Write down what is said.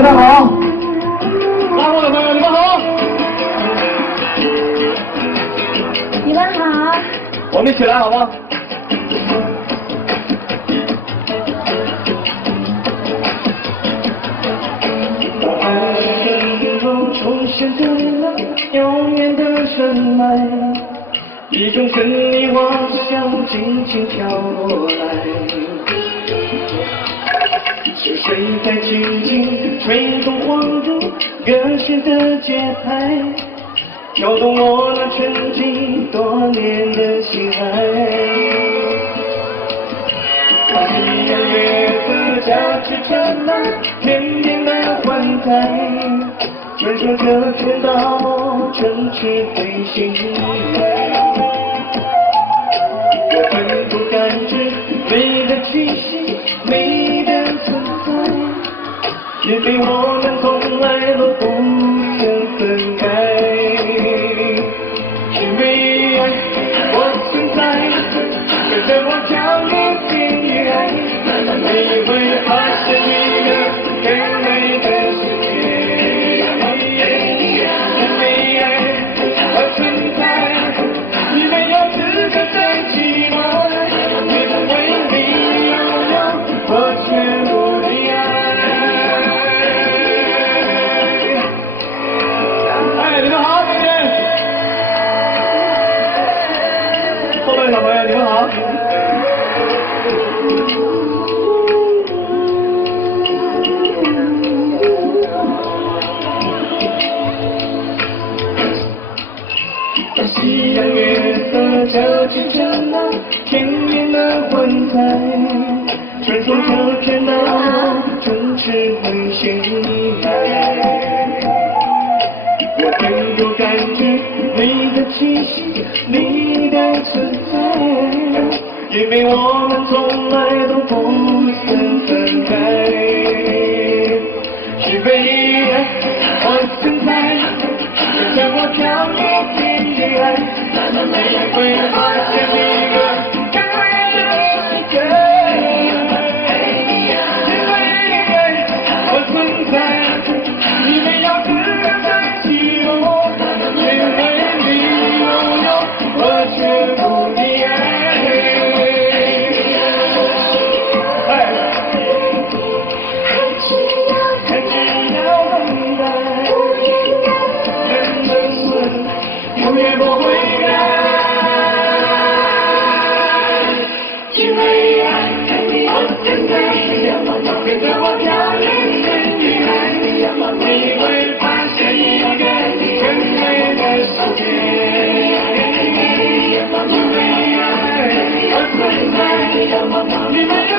大家好，拉货的朋友你们好，你们好，我们一起来好吗？出现在了遥远的山脉，一种神秘花香轻轻飘过来，是谁在轻轻吹动黄土歌声的节拍，挑动我那沉寂多年的心海。把夕阳月色交织成那甜甜的幻彩，传说着天道城池飞行，我能够感知美的气息，美的存在，因为我们从来都不曾分开。因为爱，我存在，跟着我跳入天与海，你会发现一个更美的世界。小朋友，你们好！夕阳月色交织着那甜蜜的幻彩，传说着天道城池飞行。我能够感知你的气息，你的存在，因为我们从来都不曾分开。因为爱，我存在，跟着我跳入天与海，你会发现一个更美的世界。因为爱，我存在，你们要知道在寂寞，因为你拥有，我却不你爱。永远不会改，因为爱，我存在，跟着我跳入天与海，你会发现一个更美的世界。因为爱，我存在，你没有。